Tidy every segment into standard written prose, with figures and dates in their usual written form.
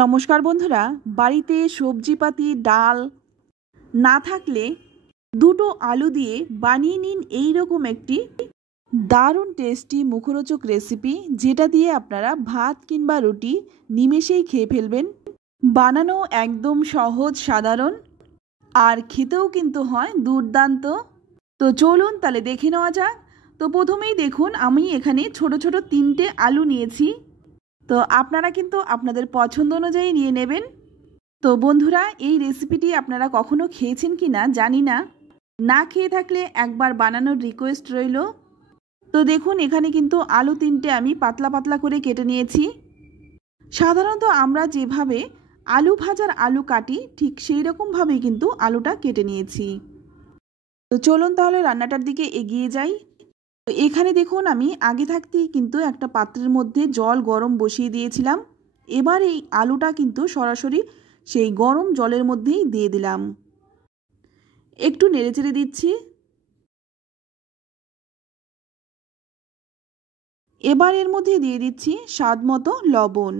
নমস্কার বন্ধুরা, বাড়িতে সবজিপাতি ডাল না থাকলে দুটো আলু দিয়ে বানিয়ে নিন এই রকম একটি দারুণ টেস্টি মুখরোচক রেসিপি, যেটা দিয়ে আপনারা ভাত কিংবা রুটি নিমেষেই খেয়ে ফেলবেন। বানানো একদম সহজ সাধারণ, আর খেতেও কিন্তু হয় দুর্দান্ত। তো চলুন তাহলে দেখে নেওয়া যাক। তো প্রথমেই দেখুন, আমি এখানে ছোট ছোট 3টে আলু নিয়েছি। তো আপনারা কিন্তু আপনাদের পছন্দ অনুযায়ী নিয়ে নেবেন। তো বন্ধুরা, এই রেসিপিটি আপনারা কখনো খেয়েছেন কি না জানি না, না খেয়ে থাকলে একবার বানানোর রিকোয়েস্ট রইল। তো দেখুন, এখানে কিন্তু আলু 3টে আমি পাতলা পাতলা করে কেটে নিয়েছি। সাধারণত আমরা যেভাবে আলু ভাজার আলু কাটি ঠিক সেই রকমভাবেই কিন্তু আলুটা কেটে নিয়েছি। তো চলুন তাহলে রান্নাটার দিকে এগিয়ে যাই। তো এখানে দেখুন, আমি আগে থাকতেই কিন্তু একটা পাত্রের মধ্যে জল গরম বসিয়ে দিয়েছিলাম। এবার এই আলুটা কিন্তু সরাসরি সেই গরম জলের মধ্যেই দিয়ে দিলাম। একটু নেড়েচেড়ে দিচ্ছি। এবার এর মধ্যে দিয়ে দিচ্ছি স্বাদ মতো লবণ।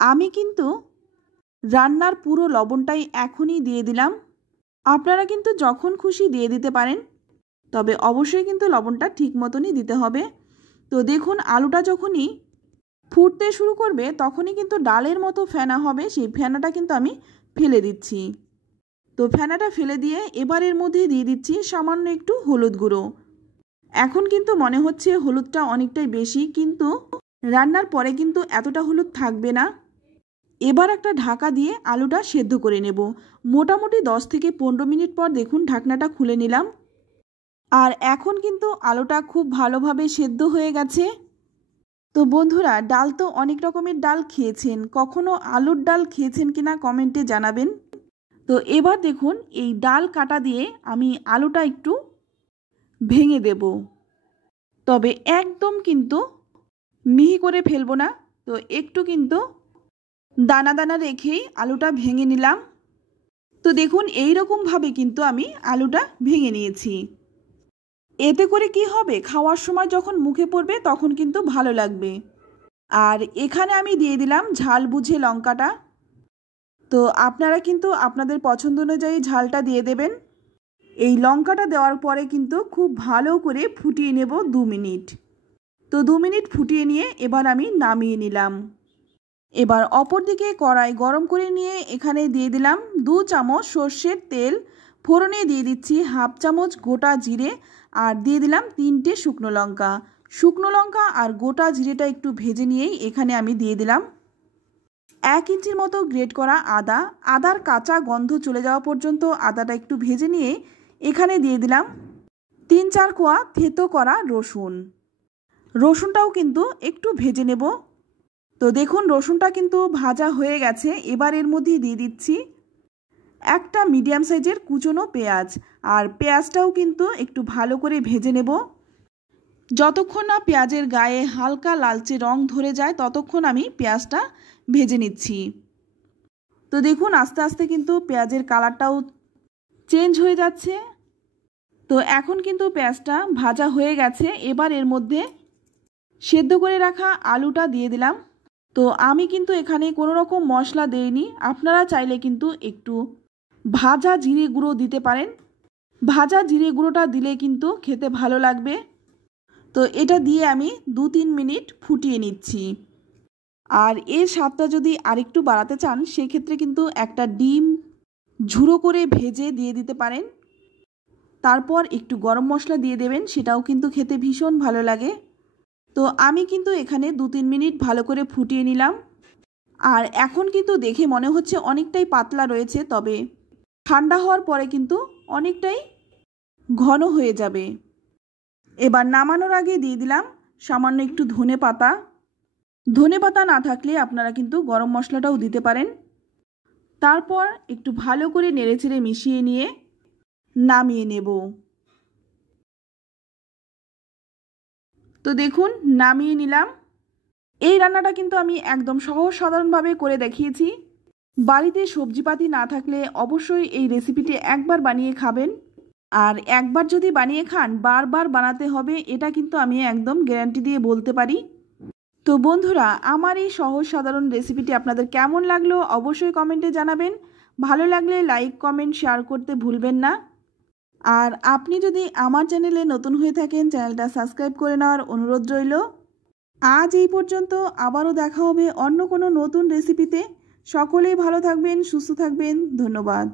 আমি কিন্তু রান্নার পুরো লবণটাই এখনই দিয়ে দিলাম। আপনারা কিন্তু যখন খুশি দিয়ে দিতে পারেন, তবে অবশ্যই কিন্তু লবণটা ঠিক মতনই দিতে হবে। তো দেখুন, আলুটা যখনই ফুটতে শুরু করবে তখনই কিন্তু ডালের মতো ফেনা হবে, সেই ফেনাটা কিন্তু আমি ফেলে দিচ্ছি। তো ফেনাটা ফেলে দিয়ে এবার এর মধ্যে দিয়ে দিচ্ছি সামান্য একটু হলুদ গুঁড়ো। এখন কিন্তু মনে হচ্ছে হলুদটা অনেকটাই বেশি, কিন্তু রান্নার পরে কিন্তু এতটা হলুদ থাকবে না। এবার একটা ঢাকা দিয়ে আলুটা সেদ্ধ করে নেব। মোটামুটি 10 থেকে 15 মিনিট পর দেখুন ঢাকনাটা খুলে নিলাম। আর এখন কিন্তু আলুটা খুব ভালোভাবে সেদ্ধ হয়ে গেছে। তো বন্ধুরা, ডাল তো অনেক রকমের ডাল খেয়েছেন, কখনো আলুর ডাল খেয়েছেন কিনা কমেন্টে জানাবেন। তো এবার দেখুন, এই ডাল কাটা দিয়ে আমি আলুটা একটু ভেঙে দেব, তবে একদম কিন্তু মিহি করে ফেলবো না। তো একটু কিন্তু দানা দানা রেখেই আলুটা ভেঙে নিলাম। তো দেখুন, এই রকমভাবে কিন্তু আমি আলুটা ভেঙে নিয়েছি। এতে করে কি হবে, খাওয়ার সময় যখন মুখে পড়বে তখন কিন্তু ভালো লাগবে। আর এখানে আমি দিয়ে দিলাম ঝাল বুঝে লঙ্কাটা। তো আপনারা কিন্তু আপনাদের পছন্দ অনুযায়ী ঝালটা দিয়ে দেবেন। এই লঙ্কাটা দেওয়ার পরে কিন্তু খুব ভালো করে ফুটিয়ে নেব 2 মিনিট। তো 2 মিনিট ফুটিয়ে নিয়ে এবার আমি নামিয়ে নিলাম। এবার অপর দিকে কড়াই গরম করে নিয়ে এখানে দিয়ে দিলাম 2 চামচ সর্ষের তেল। ফোড়নে দিয়ে দিচ্ছি হাফ চামচ গোটা জিরে, আর দিয়ে দিলাম 3টে শুকনো লঙ্কা। শুকনো লঙ্কা আর গোটা জিরেটা একটু ভেজে নিয়েই এখানে আমি দিয়ে দিলাম 1 ইঞ্চির মতো গ্রেট করা আদা। আদার কাঁচা গন্ধ চলে যাওয়া পর্যন্ত আদাটা একটু ভেজে নিয়ে এখানে দিয়ে দিলাম 3-4 কোয়া থেতো করা রসুন। রসুনটাও কিন্তু একটু ভেজে নেব। তো দেখুন, রসুনটা কিন্তু ভাজা হয়ে গেছে। এবার এর মধ্যে দিয়ে দিচ্ছি একটা মিডিয়াম সাইজের কুচনো পেঁয়াজ, আর পেঁয়াজটাও কিন্তু একটু ভালো করে ভেজে নেব। যতক্ষণ না পেঁয়াজের গায়ে হালকা লালচে রং ধরে যায় ততক্ষণ আমি পেঁয়াজটা ভেজে নিচ্ছি। তো দেখুন, আস্তে আস্তে কিন্তু পেঁয়াজের কালারটাও চেঞ্জ হয়ে যাচ্ছে। তো এখন কিন্তু পেঁয়াজটা ভাজা হয়ে গেছে। এবার এর মধ্যে সেদ্ধ করে রাখা আলুটা দিয়ে দিলাম। তো আমি কিন্তু এখানে কোনো রকম মশলা দেইনি, আপনারা চাইলে কিন্তু একটু ভাজা জিরে গুঁড়ো দিতে পারেন। ভাজা জিরে গুঁড়োটা দিলে কিন্তু খেতে ভালো লাগবে। তো এটা দিয়ে আমি 2-3 মিনিট ফুটিয়ে নিচ্ছি। আর এর স্বাদটা যদি আরেকটু বাড়াতে চান, সেক্ষেত্রে কিন্তু একটা ডিম ঝুড়ো করে ভেজে দিয়ে দিতে পারেন। তারপর একটু গরম মশলা দিয়ে দেবেন, সেটাও কিন্তু খেতে ভীষণ ভালো লাগে। তো আমি কিন্তু এখানে 2-3 মিনিট ভালো করে ফুটিয়ে নিলাম। আর এখন কিন্তু দেখে মনে হচ্ছে অনেকটাই পাতলা রয়েছে, তবে ঠান্ডা হওয়ার পরে কিন্তু অনেকটাই ঘন হয়ে যাবে। এবার নামানোর আগে দিয়ে দিলাম সামান্য একটু ধনে পাতা। ধনে পাতা না থাকলে আপনারা কিন্তু গরম মশলাটাও দিতে পারেন। তারপর একটু ভালো করে নেড়েচেড়ে মিশিয়ে নিয়ে নামিয়ে নেব। তো দেখুন, নামিয়ে নিলাম। এই রান্নাটা কিন্তু আমি একদম সহজ সাধারণভাবে করে দেখিয়েছি। বাড়িতে সবজিপাতি না থাকলে অবশ্যই এই রেসিপিটি একবার বানিয়ে খাবেন। আর একবার যদি বানিয়ে খান, বারবার বানাতে হবে, এটা কিন্তু আমি একদম গ্যারান্টি দিয়ে বলতে পারি। তো বন্ধুরা, আমার এই সহজ সাধারণ রেসিপিটি আপনাদের কেমন লাগলো অবশ্যই কমেন্টে জানাবেন। ভালো লাগলে লাইক কমেন্ট শেয়ার করতে ভুলবেন না। আর আপনি যদি আমার চ্যানেলে নতুন হয়ে থাকেন, চ্যানেলটা সাবস্ক্রাইব করে নেওয়ার অনুরোধ রইল। আজ এই পর্যন্ত, আবারও দেখা হবে অন্য কোনো নতুন রেসিপিতে। সকলেই ভালো থাকবেন, সুস্থ থাকবেন। ধন্যবাদ।